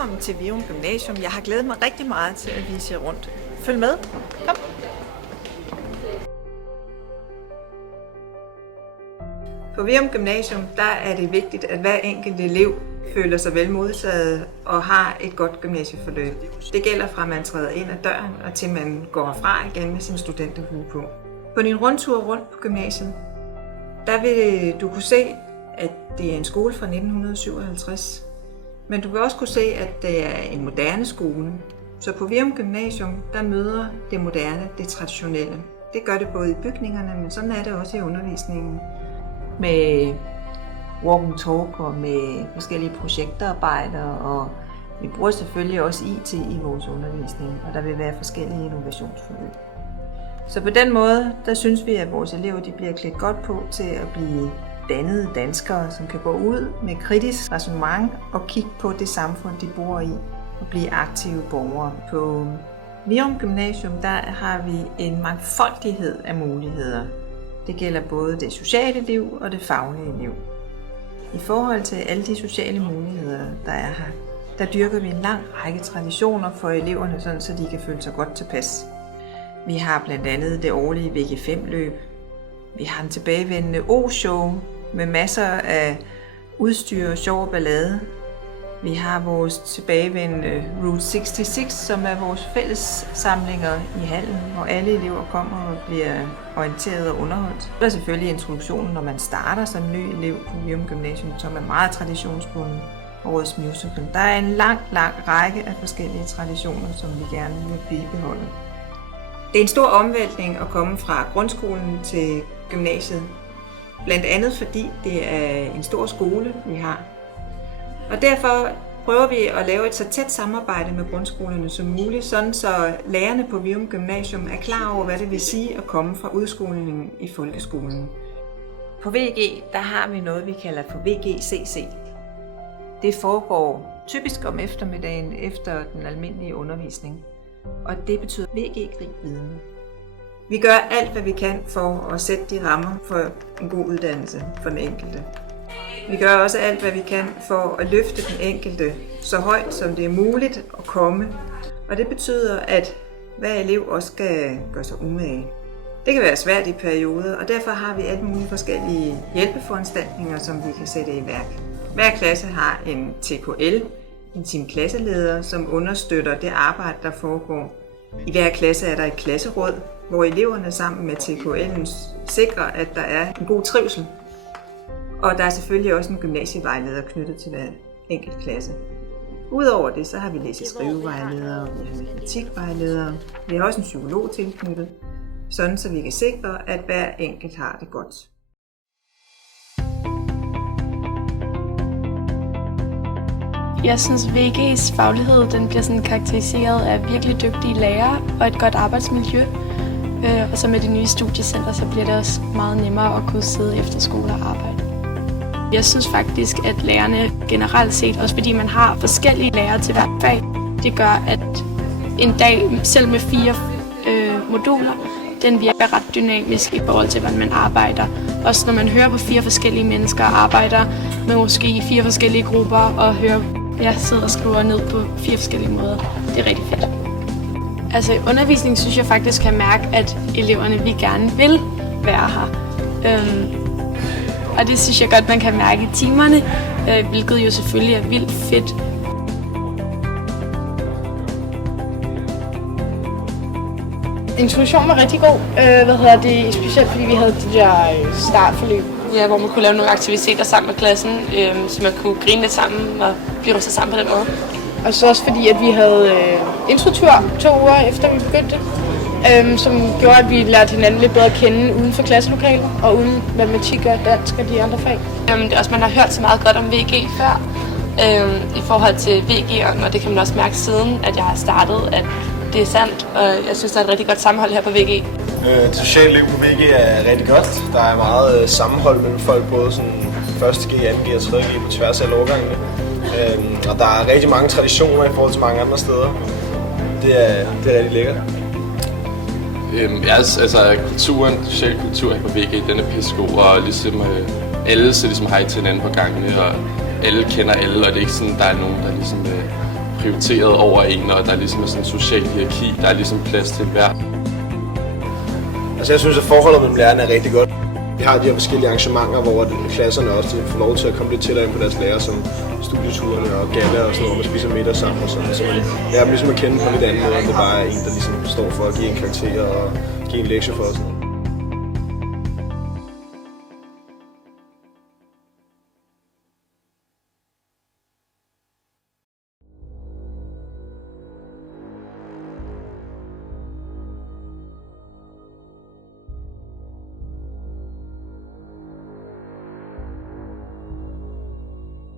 Velkommen til Virum Gymnasium. Jeg har glædet mig rigtig meget til at vise jer rundt. Følg med. Kom. På Virum Gymnasium der er det vigtigt, at hver enkelt elev føler sig vel modtaget og har et godt gymnasieforløb. Det gælder fra man træder ind ad døren og til man går herfra igen med sin studenterhue på. På din rundtur rundt på gymnasiet, der vil du kunne se, at det er en skole fra 1957. Men du vil også kunne se, at det er en moderne skole. Så på Virum Gymnasium, der møder det moderne, det traditionelle. Det gør det både i bygningerne, men sådan er det også i undervisningen. Med walk and talk og med forskellige projektarbejder, og vi bruger selvfølgelig også IT i vores undervisning, og der vil være forskellige innovationsforløb. Så på den måde, der synes vi, at vores elever de bliver klædt godt på til at blive dannede danskere, som kan gå ud med kritisk ræsonnement og kigge på det samfund, de bor i, og blive aktive borgere. På Virum Gymnasium, der har vi en mangfoldighed af muligheder. Det gælder både det sociale liv og det faglige liv. I forhold til alle de sociale muligheder, der er her, der dyrker vi en lang række traditioner for eleverne, sådan så de kan føle sig godt tilpas. Vi har blandt andet det årlige VG5-løb. Vi har en tilbagevendende O-show med masser af udstyr og sjov og ballade. Vi har vores tilbagevendende Route 66, som er vores fælles samlinger i hallen, hvor alle elever kommer og bliver orienteret og underholdt. Der er selvfølgelig introduktionen, når man starter som ny elev på Virum Gymnasium, som er meget traditionsbunden. Årets musical. Der er en lang række af forskellige traditioner, som vi gerne vil bibeholde. Det er en stor omvæltning at komme fra grundskolen til gymnasiet. Blandt andet fordi det er en stor skole, vi har. Og derfor prøver vi at lave et så tæt samarbejde med grundskolerne som muligt, sådan så lærerne på Virum Gymnasium er klar over, hvad det vil sige at komme fra udskolingen i folkeskolen. På VG, der har vi noget, vi kalder for VGCC. Det foregår typisk om eftermiddagen efter den almindelige undervisning. Og det betyder VG-grib viden. Vi gør alt, hvad vi kan for at sætte de rammer for en god uddannelse for den enkelte. Vi gør også alt, hvad vi kan for at løfte den enkelte så højt, som det er muligt at komme. Og det betyder, at hver elev også skal gøre sig umage. Det kan være svært i perioder, og derfor har vi alle mulige forskellige hjælpeforanstaltninger, som vi kan sætte i værk. Hver klasse har en TKL, en teamklasseleder, som understøtter det arbejde, der foregår. I hver klasse er der et klasseråd, hvor eleverne sammen med TKL'en sikrer, at der er en god trivsel. Og der er selvfølgelig også en gymnasievejleder knyttet til hver enkelt klasse. Udover det, så har vi læse-skrivevejledere, vi har matematikvejledere, vi har også en psykolog tilknyttet, sådan så vi kan sikre, at hver enkelt har det godt. Jeg synes, VG's faglighed den bliver sådan karakteriseret af virkelig dygtige lærere og et godt arbejdsmiljø. Og så med det nye studiecenter, så bliver det også meget nemmere at kunne sidde efter skole og arbejde. Jeg synes faktisk, at lærerne generelt set, også fordi man har forskellige lærere til hvert fag, det gør, at en dag, selv med 4 moduler, den virker ret dynamisk i forhold til, hvordan man arbejder. Også når man hører på 4 forskellige mennesker og arbejder med måske 4 forskellige grupper og hører, jeg sidder og skriver ned på 4 forskellige måder. Det er rigtig fedt. Altså i undervisning synes jeg faktisk kan mærke, at eleverne vi gerne vil være her. Og det synes jeg godt, man kan mærke i timerne, hvilket jo selvfølgelig er vildt fedt. Introduktionen var rigtig god, specielt fordi vi havde de der startforløb. Ja, hvor man kunne lave nogle aktiviteter sammen med klassen, så man kunne grine lidt sammen og blive rustet sammen på den måde. Og så også fordi, at vi havde introtur 2 uger efter vi begyndte, som gjorde, at vi lærte hinanden lidt bedre at kende uden for klasselokalet og uden matematik og dansk og de andre fag. Det er også, man har hørt så meget godt om VG før, i forhold til VG'eren, og det kan man også mærke siden, at jeg har startet, at det er sandt, og jeg synes, der er et rigtig godt sammenhold her på VG. Det sociale liv på VG er rigtig godt. Der er meget sammenhold mellem folk, både sådan 1. G, 2. G og 3. G på tværs af alle årgangene. Og der er rigtig mange traditioner i forhold til mange andre steder. Det er rigtig lækkert. Kulturen, den sociale kultur her på VG, den er pissegod, og ligesom alle så ligesom hej til hinanden på gangene, og alle kender alle, og det er ikke sådan, der er nogen, der ligesom prioriteret over en, og der er ligesom sådan en social hierarki, der er ligesom plads til hver. Altså jeg synes, at forholdet mellem lærerne er rigtig godt. Vi har de her forskellige arrangementer, hvor klasserne også får lov til at komme lidt tættere ind på deres lærer, som studieturene og gala og sådan noget, hvor man spiser middag sammen og sådan. Så man lærer dem ligesom at kende på lidt anden måde, end det bare er en, der ligesom står for at give en karakter og give en lektie for os.